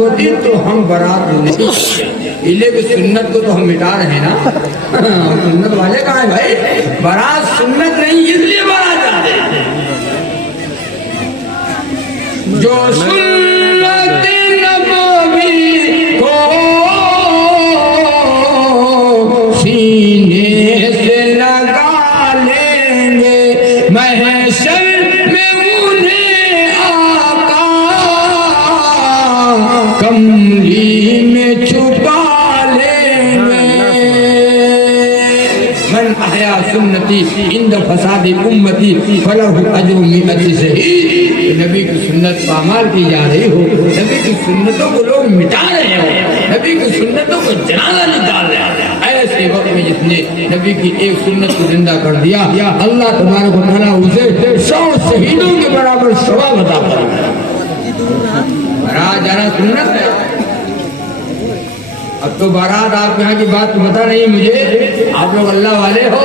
होती तो हम बारात नहीं, इले की सुन्नत को तो हम मिटा रहे हैं ना। सुन्नत वाले कहाँ है भाई? बारात सुन्नत नहीं, इसलिए बारात जाते हैं। जो सुन्नत नबवी को सीने से लगा लेंगे, महशर में उन्हें आका कमली में छुपा लेंगे। मन अहया सुन्नती इंद फसादी उम्मती फलहु अजरु मिअति शहीद। नबी की सुन्नत पामाल की जा रही हो, नबी की सुन्नतों को लोग मिटा रहे हो, नबी की सुन्नतों को जनाजा निकाल रहे हैं। ऐसे वक्त में जिसने नबी की एक सुन्नत को जिंदा कर दिया, अल्लाह तबारक व तआला उसे 100 शहीदों के बराबर सवाब अता करेगा। बारात जाना सुन्नत है। अब तो बारात आप यहाँ की बात तो पता नहीं मुझे, आप लोग अल्लाह वाले हो।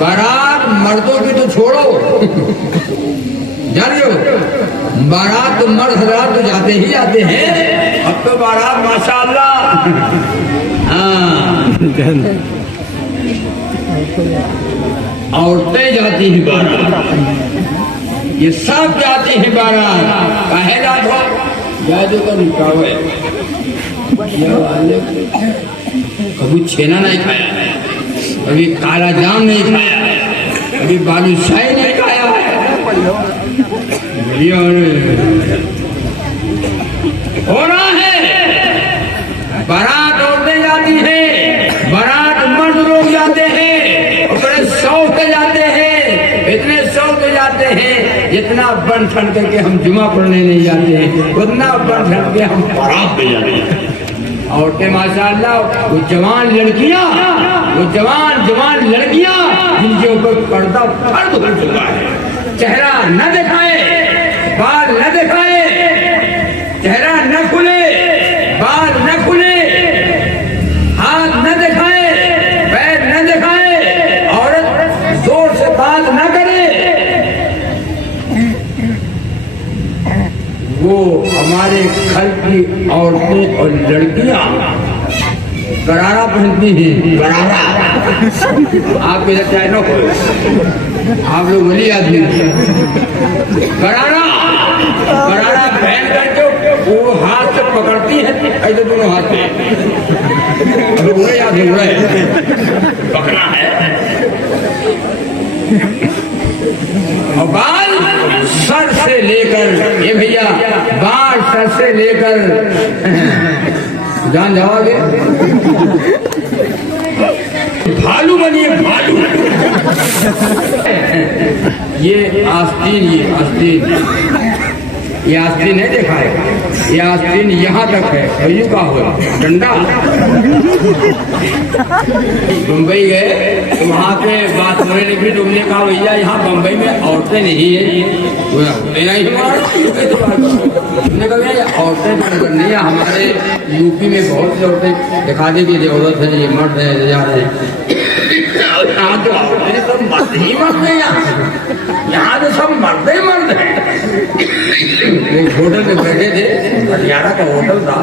बारात मर्दों की तो छोड़ो, जान लो बारात तो मर्द हजरात तो जाते ही जाते हैं। अब तो बारात माशाअल्लाह औरतें जाती हैं बारात, ये सब जाती हैं बारात। काहे जात हो? जादू का निकाह है। कभी छेना नहीं खाया है, कभी काला जाम नहीं खाया है, कभी बालूशाही नहीं खाया है। हो रहा है बारात औरतें जाती हैं, बारात मर्द लोग जाते हैं, बड़े शौक से जाते हैं, इतने शौक से जाते हैं जितना बन ठन करके हम जुमा पढ़ने नहीं जाते हैं, उतना बन ठन के हम बारात पे जाते हैं। औरतें माशाअल्लाह वो जवान लड़कियां, वो जवान लड़कियां जिनके ऊपर पर्दा फर्द हो चुका है, चेहरा न दिखाए, बाल न दिखाए, चेहरा न खुले, बाल न खुले, हाथ न दिखाए, पैर न दिखाए, औरत जोर से बात न करे, वो हमारे घर की औरतें और लड़कियां गरारा पहनती हैं। गरारा आप इधर चाहे ना हो, आप लोग वली आदमी। गरारा पहन करके वो हाथ से पकड़ती है, ऐसे दोनों हाथ से उड़े या उड़े पकड़ा है। और बाल सर से लेकर, ये भैया बाल सर से लेकर जान जाओगे, भालू बनिए भालू। ये आस्तीन नहीं देखा है, ये आस्तीन यहाँ तक है, भैयू का हो डंडा। मुंबई गए तो वहाँ पे बात होने लगी, तुमने कहा भैया यहाँ बम्बई में औरतें नहीं है, तुमने कहा भैया औरतें तो नहीं है, हमारे यूपी में बहुत सी औरतें दिखा दी कि औरत है, ये मर्द है, जा रहे हैं। यहाँ तो औरतें सब मर्द ही मर्द है, यहाँ तो सब मर्द ही मर्द है। एक होटल में बैठे थे, हरियाणा का होटल था,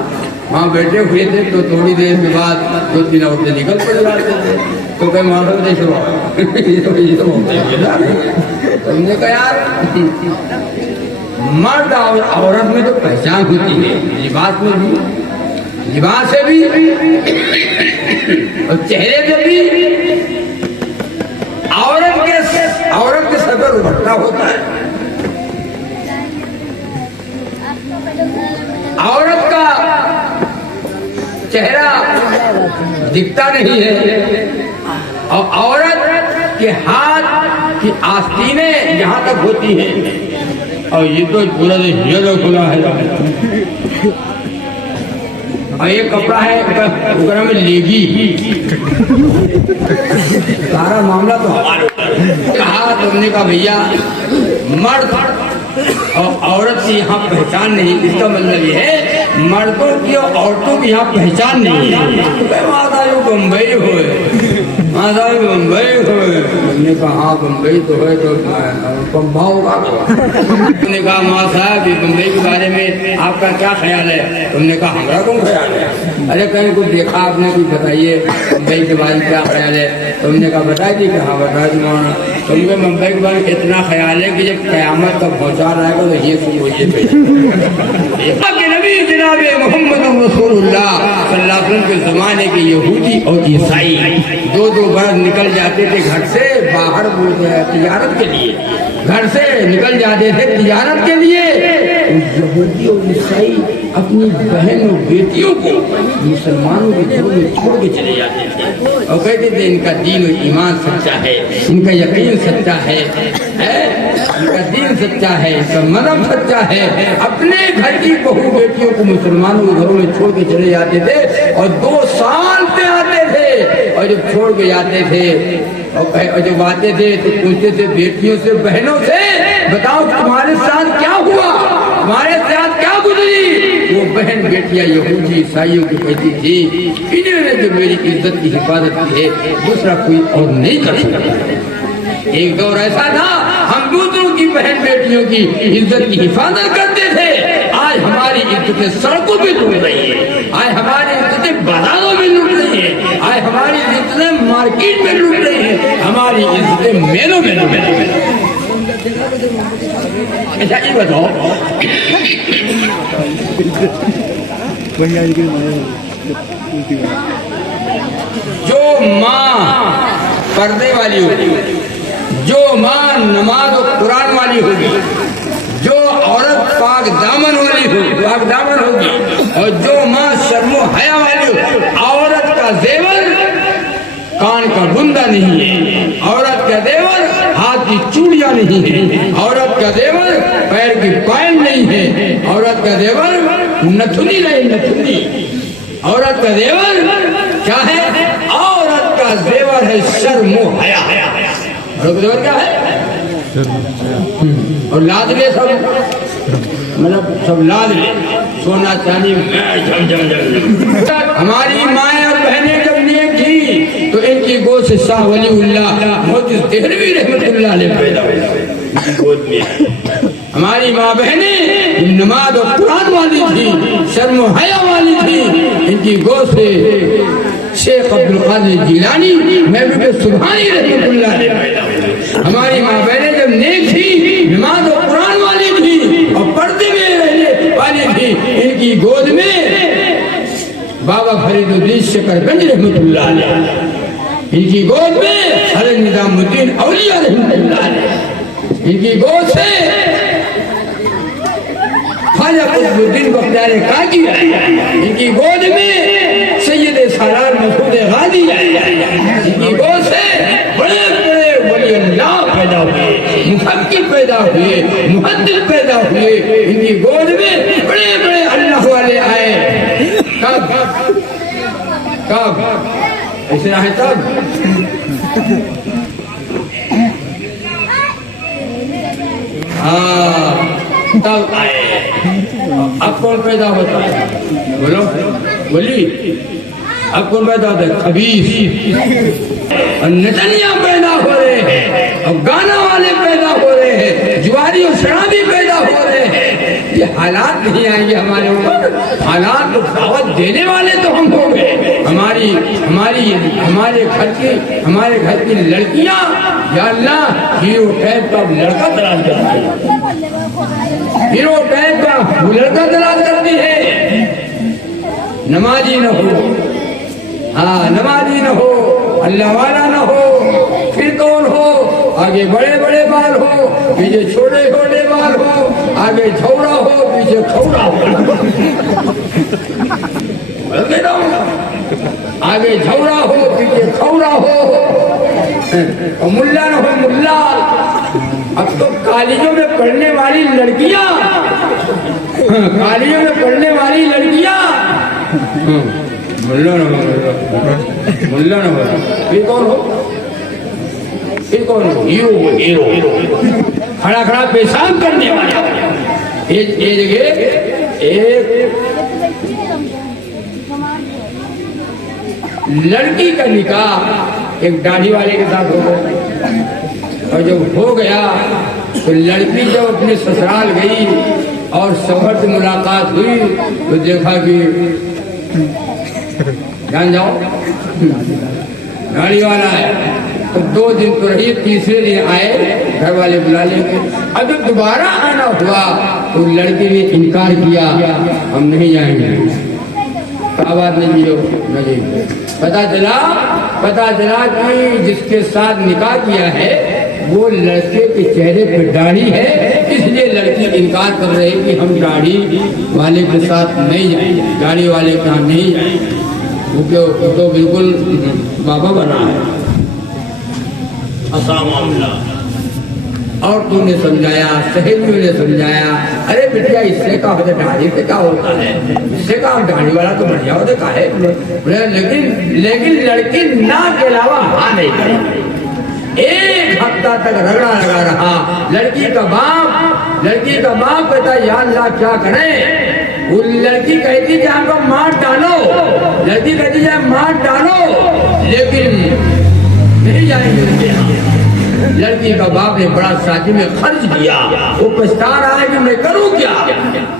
वहाँ बैठे हुए थे तो थोड़ी देर के बाद 2-3 औरतें निकल पड़ जाते थे, तो कहीं मॉडल देखो तुमने कहा यार मर्द और औरत में तो पहचान होती है, लिबास में भी, लिबास से भी और चेहरे से भी। औरत के सर पर दुपट्टा होता है, औरत का चेहरा दिखता नहीं है, और औरत के हाथ की आस्तीनें यहाँ तक होती हैं, और ये तो पूरा येलो खुला है, और ये कपड़ा है ऊपर में लेगी। सारा मामला तो हमारे कहा, तुमने कहा भैया मर्द और औरत की यहाँ पहचान नहीं, इसका मतलब ये है मर्दों की और औरतों की यहाँ पहचान नहीं है। माता बम्बई हो, माता बम्बई हो, हमने कहा हाँ बम्बई तो है तो बम्बा होगा। हमने कहा माँ साहब ये बम्बई के बारे में आपका क्या ख्याल है? तुमने कहा हमारा कौन ख्याल है? अरे कहीं कुछ देखा आपने, कुछ बताइए बम्बई के बारे में क्या ख्याल है? तुमने कहा बता दी कि हाँ बता दी मौलाना। तुमको मुंबई के बारे में इतना ख्याल है कि जब क़यामत का भौचाल आएगा तो ये नबी जनाब मोहम्मद रसूलुल्लाह सल्लल्लाहु अलैहि वसल्लम के ज़माने के यहूदी और ईसाई 2-2 बरस निकल जाते थे घर से बाहर तिजारत के लिए, घर से निकल जाते थे तिजारत के लिए। यहूदी और ईसाई अपनी बहन और बेटियों को मुसलमानों के घरों में छोड़ के चले जाते थे और कहते थे इनका दीन और ईमान सच्चा है, इनका यकीन सच्चा है, इनका दीन सच्चा है, इनका मज़हब सच्चा है। अपने घर की बहू बेटियों को मुसलमानों के घरों में छोड़ के चले जाते थे और 2 साल पे आते थे और जब छोड़ के जाते थे और जब आते थे तो पूछते थे बेटियों से, बहनों से, बताओ तुम्हारे साथ क्या हुआ, तुम्हारे साथ क्या गुजरी? वो बहन बेटियां यहूदी ईसाइयों की कहती थी इन्होंने जो मेरी इज्जत की हिफाजत की है दूसरा कोई और नहीं कर सकता। एक दौर ऐसा था हम दूसरों की बहन बेटियों की इज्जत की हिफाजत करते थे। आज हमारी इज्जतें सड़कों पे लूट रही है, आज हमारी इज्जतें बाजारों में लूट रही है, आज हमारी इज्जतें मार्केट में लूट रही है, हमारी इज्जतें मेलों में लूट रही है। अच्छा ये बताओ जो माँ पर्दे वाली होगी, जो माँ नमाज और कुरान वाली होगी, जो औरत पाक दामन वाली होगी, पाक दामन होगी, और जो माँ शर्मो हया वाली होगी, औरत का जेवर कान का बुंदा नहीं है, औरत का देवर हाथ की चूड़ियां नहीं है, औरत का देवर पैर की पायल नहीं है, औरत का देवर नथुनी नहीं, नथुनी औरत का देवर क्या है? औरत का जेवर है शर्मो हया। औरत का देवर क्या है? और लादले सब, मतलब सब लादले, सोना चांदी हमारी माएँ और बहनें जब नेक थी तो इनकी गोद से शाह वलीउल्लाह मोहद्दिस देहलवी रहमतुल्लाह अलैह पैदा हुए। हमारी माँ बहनें नमाज और कुरान वाली थी, शर्म हया वाली थी, इनकी गोद से शेख अब्दुल कादिर जिलानी महबूब सुभानी रहमतुल्लाह अलैह पैदा हुए। हमारी माँ बहनें जब नेक थी, नमाज और कुरान वाली थी और पर्दे में रहने वाली थी, इनकी गोद में बाबा फरीदुद्दीन शकरगंज रहमतुल्लाह अलैह, इनकी गोद में हज़रत निज़ामुद्दीन औलिया रहमतुल्लाह अलैह, इनकी गोद से ख्वाजा कुतुबुद्दीन बख्तियार काकी, इनकी गोद में सैयद सालार मसूद गाजी, इनकी गोद से बड़े बड़े वली अल्लाह पैदा हुए, मुफक्किर पैदा हुए, मुहद्दिस पैदा हुए, इनकी गोद में बड़े बड़े अल्लाह वाले आए। कब ऐसे आए तब तब आए। अब कौन पैदा होता है? बोलो बोली, अब कौन पैदा होता है? खबीस और नचनिया पैदा हो रहे हैं और गाना वाले पैदा हो रहे हैं, जुआरी और शराबी पैदा हो रहे हैं। ये हालात नहीं आएंगे हमारे ऊपर, हालात तो दावत देने वाले तो हम हो गए। हमारे घर की लड़कियां या अल्लाह हीरो टाइप का लड़का तलाश करती है, हीरो टाइप का लड़का तलाश करती है, नमाजी न हो, हाँ नमाजी न हो, अल्लाह वाला न हो, फिर कौन हो? आगे बड़े बड़े बाल हो, पीछे छोटे छोटे बाल हो, आगे झौड़ा हो, पीछे खौड़ा हो, आगे झौड़ा हो, पीछे खौड़ा हो, और मुल्ला न हो मुल्ला। अब तो कॉलेजों में पढ़ने वाली लड़कियां, कॉलेजों में पढ़ने वाली लड़कियां मुल्ला न हो, मुल्ला न हो, फिर कौन हो? फिर कौन हो? हीरो हो, हीरो खड़ा खड़ा पेशाब करने वाला। एक लड़की का निकाह एक दाढ़ी वाले के साथ हो गया। और जब हो गया तो लड़की जब अपने ससुराल गई और शौहर से मुलाकात हुई तो देखा कि जान जाओ गाड़ी वाला है। तो 2 दिन तो रही, तीसरे दिन आए, घर वाले बुला लेंगे। अब जब दोबारा आना हुआ तो लड़की ने इनकार किया, हम नहीं जाएंगे। बात नहीं। पता चला कि जिसके साथ निकाह किया है वो लड़के के चेहरे पर दाढ़ी है, इसलिए लड़की इनकार कर रही है कि हम दाढ़ी वाले के साथ नहीं जाएंगे, दाढ़ी वाले के यहाँ नहीं जाएंगे। वो तो बिल्कुल बाबा बना है। और तुमने समझाया, सहेलियों ने समझाया, अरे बिटिया इससे का होता दाढ़ी से क्या होता है, इससे का दाढ़ी वाला तो बढ़िया होता है। लेकिन लड़की ना के अलावा हाँ नहीं करेगी। 1 हफ्ता तक रगड़ा लगा रहा। लड़की का बाप कहता या अल्लाह क्या करे। वो लड़की कहती कि हमको मार डालो, लड़की कहती है मार डालो, लेकिन नहीं जाएंगे उनके यहाँ। लड़की का बाप ने बड़ा शादी में खर्च किया, वो पछता रहा है कि मैं करूं क्या।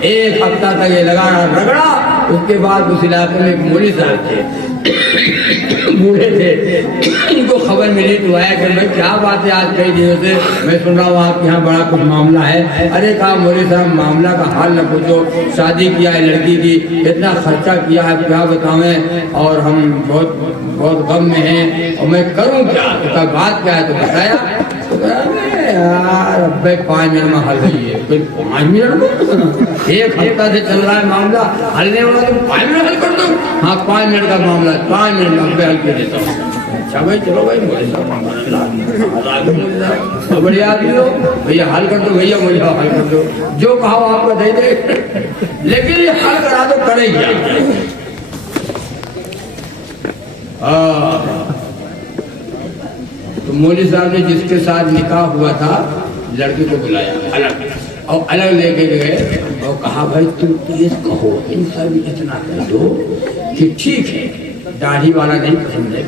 1 हफ्ता तक ये लगा रगड़ा। उसके बाद उस इलाके में एक मौलवी साहब थे, बूढ़े थे, इनको खबर मिली तो आया कि भाई क्या बात है, आज कई दिनों से मैं सुन रहा हूँ आपके यहाँ बड़ा कुछ मामला है। अरे कहा मौलवी साहब मामला का हाल न पूछो, शादी किया है लड़की की, इतना खर्चा किया है क्या बतावें, और हम बहुत गम में हैं और मैं करूं क्या। तो बात क्या है तो बताया। तो यार अब 5 मिनट में हल हुई है। 5 मिनट में 1 हफ्ता से चल रहा है मामला, हलने वाला तो 5 मिनट हल कर दो। हाँ 5 मिनट का मामला, 5 मिनट में हल कर देता हूँ। अच्छा भाई चलो भाई, बढ़िया आदमी हो भैया, हल कर दो भैया, मुझे हल कर दो, जो कहा आपको दे दे, लेकिन ये हल करा दो, करे क्या। तो मौलवी साहब ने जिसके साथ निकाह हुआ था लड़की को बुलाया अलग लेके गए और कहा भाई तुम प्लीज कहो इनका भी इतना कर दो कि ठीक है दाढ़ी वाला नहीं पसंद है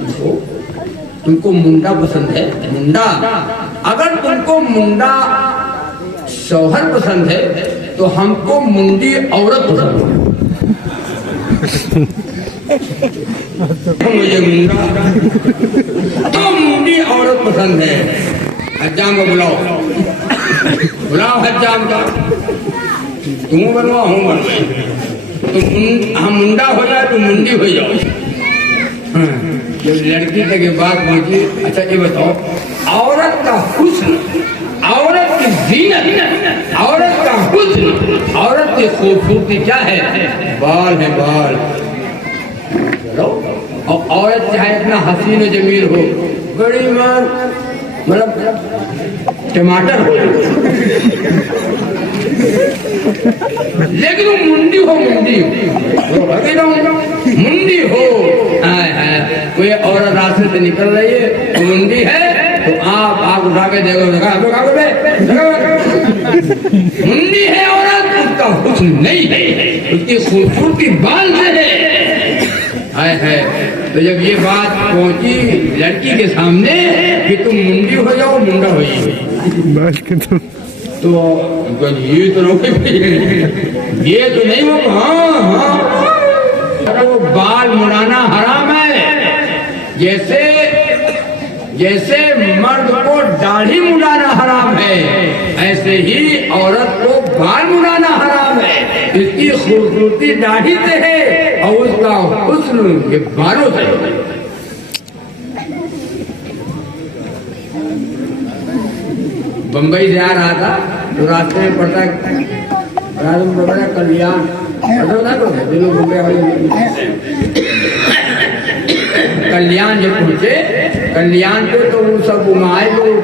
तुमको मुंडा पसंद है। मुंडा, अगर तुमको मुंडा शौहर पसंद है तो हमको मुंडी औरत पसंद है। मुझे मुंडी औरत पसंद है। हज्जाम को बुलाओ हज्जाम का, तुम बनवा हूँ बनवाई, तो हम मुंडा हो जाए तो मुंडी हो जाओ। जब लड़की तक ये बात पहुंची, अच्छा ये बताओ औरत का हुस्न, औरत की जीनत, औरत का हुस्न, औरत की खूबसूरती क्या है? बाल है बाल। और औरत चाहे इतना हसीन जमील हो, बड़ी मतलब टमाटर हो, लेकिन वो मुंडी हो, मुंडी हो। कोई औरत रास्ते से निकल रही है तो मुंडी है तो आप उठा के देखो, मुंडी है औरत, उसका हुस्न नहीं है, उसकी खूबसूरती बाल है। है तो जब ये बात पहुंची लड़की के सामने कि तुम मुंडी हो जाओ मुंडा हो जाओ, तो ये तो ये तो नहीं हो। हाँ तो बाल मुड़ाना हराम है, जैसे मर्द को दाढ़ी मुड़ाना हराम है, ऐसे ही औरत को बाल मुड़ाना हराम है। इसकी खूबसूरती दाढ़ी से है और उसका हुस्न ये बालों से है। बम्बई से आ रहा था तो रास्ते में पड़ता कल्याण, कल्याण जब पहुंचे, कल्याण पे तो वो सब घुमाए लोग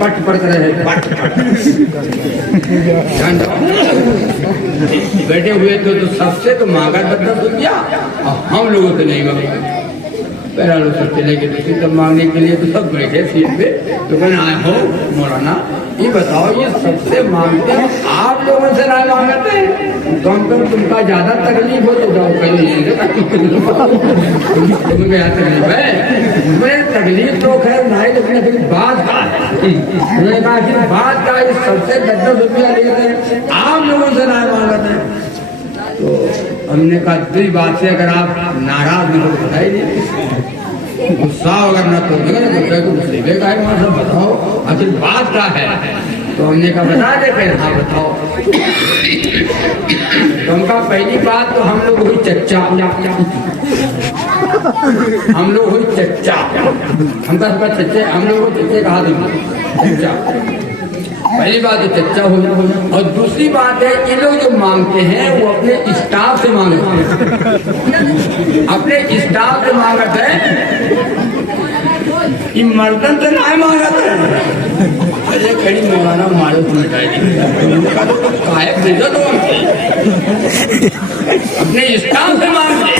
पट पड़ रहे बैठे हुए थे, तो सबसे तो मांगा डब्बा सुन गया और हम लोगों से नहीं मांगा। बहरहाल सब चले गए दूसरी तब मांगने के लिए तो सब बैठे सीट पे। तो कहना आए हो मौलाना ये बताओ ये सबसे मांगते हैं आप लोगों से राय मांगते हैं तो हम कभी तुमका ज्यादा तकलीफ हो तो जाओ कहीं तुम्हें क्या तकलीफ है उसमें तकलीफ तो खैर नहीं लेकिन फिर बात का उन्होंने कहा कि बात का ये सबसे 10 रुपया लेते हैं आप लोगों से राय मांगते हैं। तो हमने कहा दूसरी बात से अगर आप नाराज नहीं तो बताई नहीं गुस्सा अगर ना तो मुसीबे का है वहाँ सब बताओ आखिर बात क्या है। तो हमने कहा बता दे फिर हाँ बताओ। तो हमका पहली बात तो हम लोग हुई चच्चा हम लोग हुई चच्चा हमका चच्चे हम लोग चच्चे कहा चच्चा पहली बात तो चच्चा हो और दूसरी बात है ये लोग जो मांगते हैं वो अपने स्टाफ से मांगते हैं अपने स्टाफ से मांगते हैं मर्दन से ना मांगते हैं। अरे खड़ी मौलाना मारो तुम अपने स्टाफ से मांगते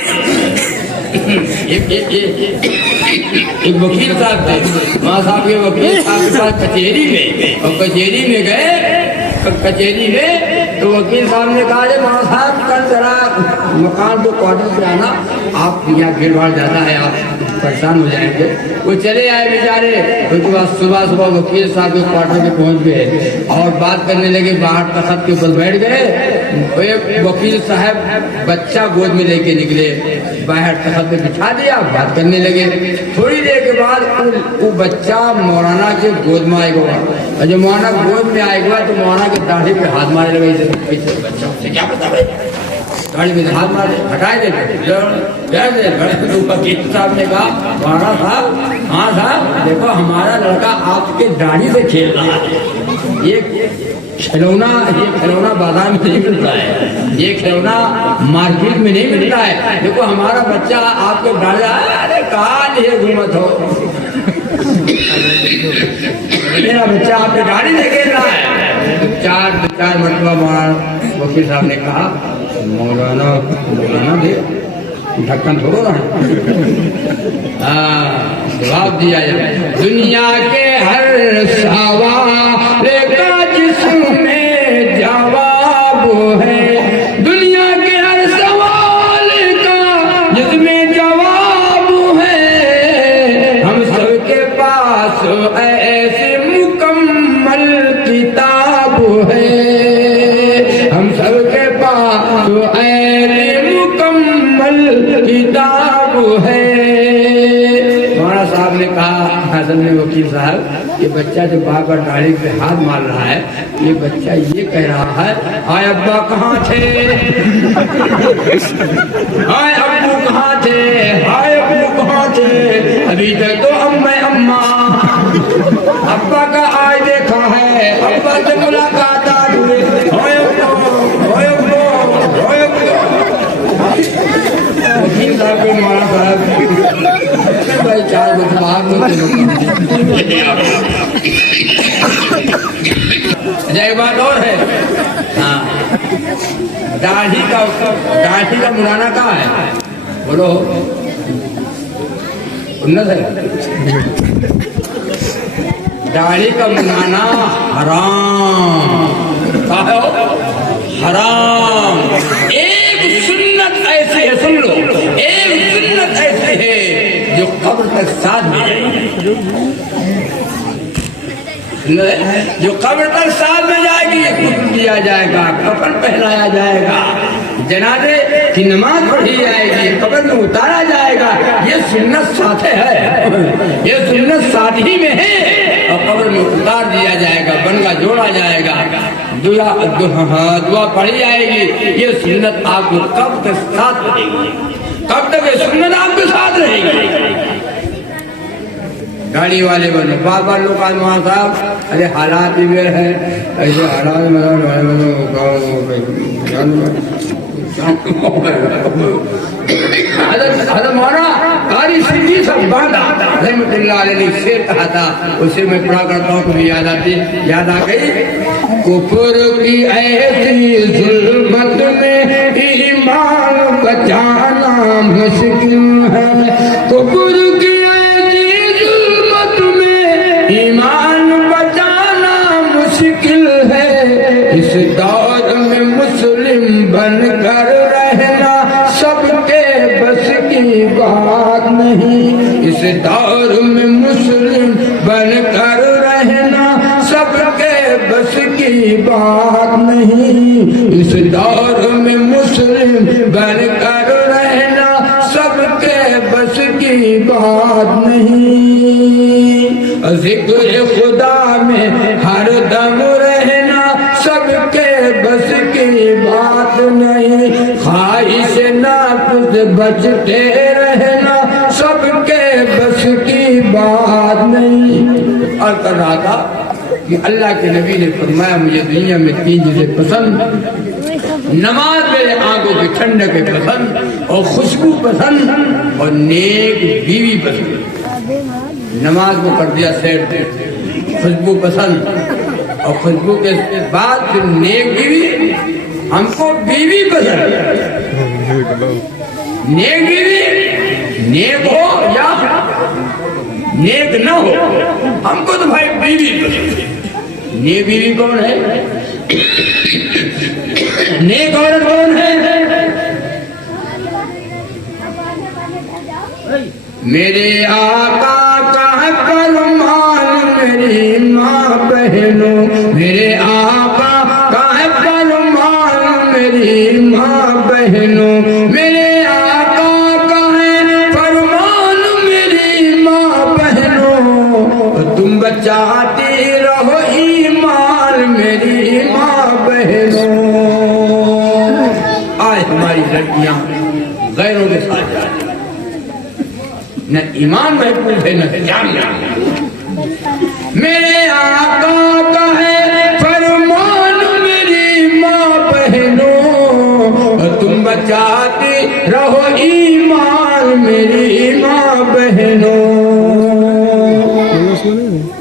एक वकील साहब थे वहाँ साहब के वकील साहब के पास कचहरी में और कचहरी में गए कचहरी में तो वकील साहब ने कहा वहाँ साहब कल जरा मकान को क्वार्टर पे आना आप यहाँ भीड़ भाड़ ज्यादा है आप परेशान हो जाएंगे। वो चले आए बेचारे उसके बाद सुबह सुबह वकील साहब के क्वार्टर पे पहुँच गए और बात करने लगे बाहर तख्त के ऊपर बैठ गए। वकील साहब बच्चा गोद में लेके निकले बाहर तख्त पे बिठा दिया बात करने लगे। थोड़ी देर के बाद वो बच्चा मौलाना के गोद में आएगा और जब मौलाना गोद में आएगा तो मौलाना के दाढ़ी पे हाथ मारने लगे बच्चा से क्या पता भाई गाड़ी में हाथ मारे हटाए दे वकील साहब ने कहा मौलाना साहब हाँ साहब देखो हमारा लड़का आपके दाढ़ी से खेल रहा है ये खिलौना बाजार में नहीं मिलता है ये खिलौना मार्केट में नहीं मिलता है। देखो हमारा बच्चा आपके दाढ़ी अरे कहा लिए घूमत हो मेरा बच्चा आपके गाड़ी से खेल रहा है। चार मरतबा वकील साहब ने कहा मौलाना दे ढक्कन छोड़ो ना जवाब दिया जाए दुनिया के हर सवाल का जिसमें जवाब है दुनिया के हर सवाल का जिसमें जवाब है हम सबके पास ऐसे मुकम्मल किताब है हम सबके पास ऐसे मुकम्मल किताब है। मौलाना साहब ने कहा हसन ने वकील साहब ये बच्चा जो बार बार दाढ़ी पे हाथ मार रहा है ये बच्चा ये कह रहा है हाय अब्बा कहाँ थे हाय अब्बू कहाँ थे हाय अब्बू कहाँ थे अभी तक तो अम्मा अब्बा का आय देखा है अब्बा से मुलाकात हुए वकील साहब को मौलाना साहब भाई 4 बजे एक बात और है हाँ दाढ़ी का मुलाना कहाँ है बोलो उन्नत है दाढ़ी का मुलाना हराम एक सुन्नत ऐसे है सुन लो एक सुन्नत ऐसे है जो कब्र तक साथ में जो कब्र तक साथ में जाएगी दिया जाएगा कफन पहनाया जाएगा जनाजे की नमाज पढ़ी जाएगी कब्र में उतारा जाएगा ये सुन्नत साथ है ये सुन्नत साथ ही में है और कब्र में उतार दिया जाएगा बनगा जोड़ा जाएगा दुआ पढ़ी जाएगी ये सुन्नत आपको कब तक साथ रहेगी कब तक ये सुन्नत आपके साथ रहेगी। गाड़ी वाले बनो बार लोग आज वहाँ साहब अरे हालात भी है ऐसे हालात मौलाना कारी सिद्धि सब बांधा रहमतुल्लाह अलैहि शेर कहा था उसे मैं पढ़ा करता हूँ तुम्हें याद आ गई कुफर की ऐसी जुल्मत में ईमान बचाना मुश्किल है कुफर की ऐसी जुल्मत में ईमान बचाना मुश्किल है। इस दौर में मुस्लिम बनकर रहना सबके बस की बात नहीं। इस दौर में मुस्लिम बनकर रहना सबके बस की बात नहीं। इस दौर में मुस्लिम बनकर रहना सबके बस की बात नहीं। जिक्र खुदा में हर दम रहना सबके बस की बात नहीं। ख्वाहिश नाफिस बचते रहना सबके बस की बात नहीं। और कर रहा था कि अल्लाह के नबी ने फरमाया मुझे दुनिया में 3 चीजें पसंद, नमाज मेरे आंखों की ठंडक पसंद और खुशबू पसंद और नेक बीवी पसंद। नमाज को कर दिया सेट, खुशबू पसंद और खुशबू के बाद फिर नेक बीवी। हमको बीवी पसंद, नेक बीवी, नेक हो या नेक न हो, हमको तो भाई बीवी पसंद। नेक बीवी कौन है? नेक औरत कौन है? मेरे आका का फरमान मेरी माँ बहनों, मेरे आका का फरमान मेरी माँ बहनों, मेरे आका का है फरमान मेरी माँ बहनों। तुम बचाती रहो ईमान मेरी माँ बहनों। आज हमारी लड़कियां गैरों के साथ जा रही, न ईमान महफूज है न जान। मेरे आका का है फरमान मेरी माँ बहनों, तुम बचाते रहो ईमान मेरी माँ बहनों।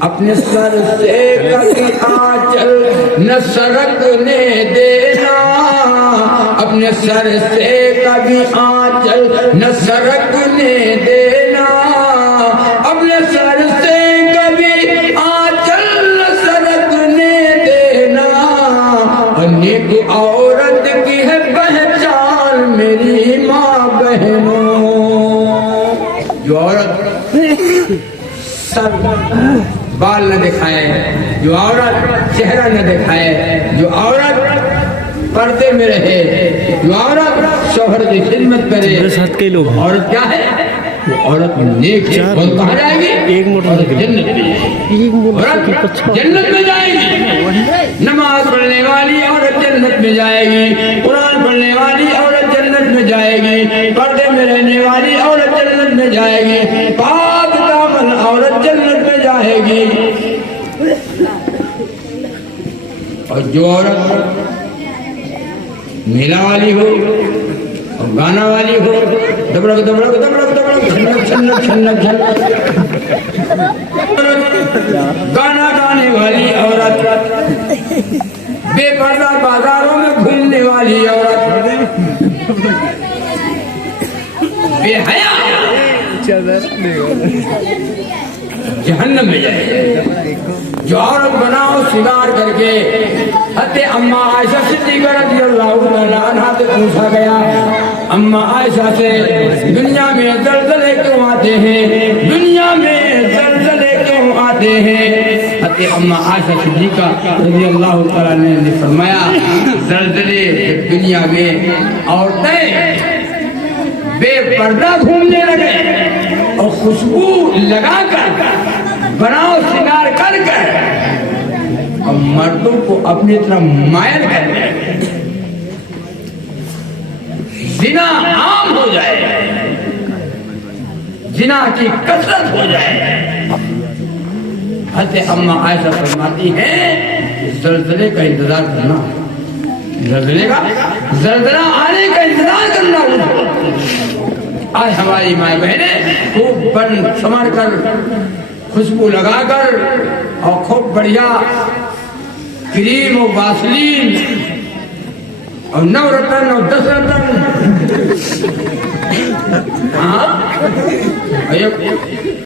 अपने सर से कभी आंचल न सरकने देना, अपने सर से कभी आंचल न सरकने देना, अपने सर से कभी आंचल न सरकने देना। नेक औरत की है पहचान मेरी माँ बहनों। जो औरत सर बाल न दिखाए, जो औरत चेहरा न दिखाए, जो औरत पर्दे में रहे, जो औरत शौहर की खिदमत करे, औरत क्या है? वो औरत नेक है। और कहाँ जाएगी? एक जन्नत में, औरत जन्नत में जाएगी। नमाज पढ़ने वाली औरत जन्नत में जाएगी, कुरान पढ़ने वाली औरत जन्नत में जाएगी, पर्दे में रहने वाली औरत जन्नत में जाएगी, पाक दामन औरत जन्नत में जाएगी। और जो औरत मेला वाली हो और गाना वाली हो, दबड़क दबड़क दबड़क दबड़क छन्नक छन्नक छन्नक छन्नक, गाना गाने वाली औरत, बेपर्दा बाजारों में घूमने वाली औरत, बेहया जहन्नम में जाएगी। जो औरत बनाओ सिगार करके, हत्ते अम्मा आयशा सिद्दीक़ा रज़ियल्लाहु तआला अन्हा से पूछा गया, अम्मा आयशा से दुनिया में ज़लज़ले क्यों आते हैं, दुनिया में ज़लज़ले क्यों आते हैं? हत्ते अम्मा आयशा सिद्दीक़ा रज़ियल्लाहु तआला ने फरमाया, ज़लज़ले दुनिया में औरतें बेपर्दा घूमने लगे और खुशबू लगाकर बनाओ सिंगार कर और मर्दों को अपनी तरफ मायल कर, जिना आम हो जाए, जिना की कसरत हो जाए। हज़रत अम्मा आयशा फरमाती हैं, ज़लज़ले का इंतजार करना, ज़लज़ले का ज़लज़ला आने का इंतजार करना। आज हमारी माँ बहनें खूब बन संवर कर, खुशबू लगाकर और खूब बढ़िया क्रीम और वासलीन और 9 रतन और 10 रतन हाँ ये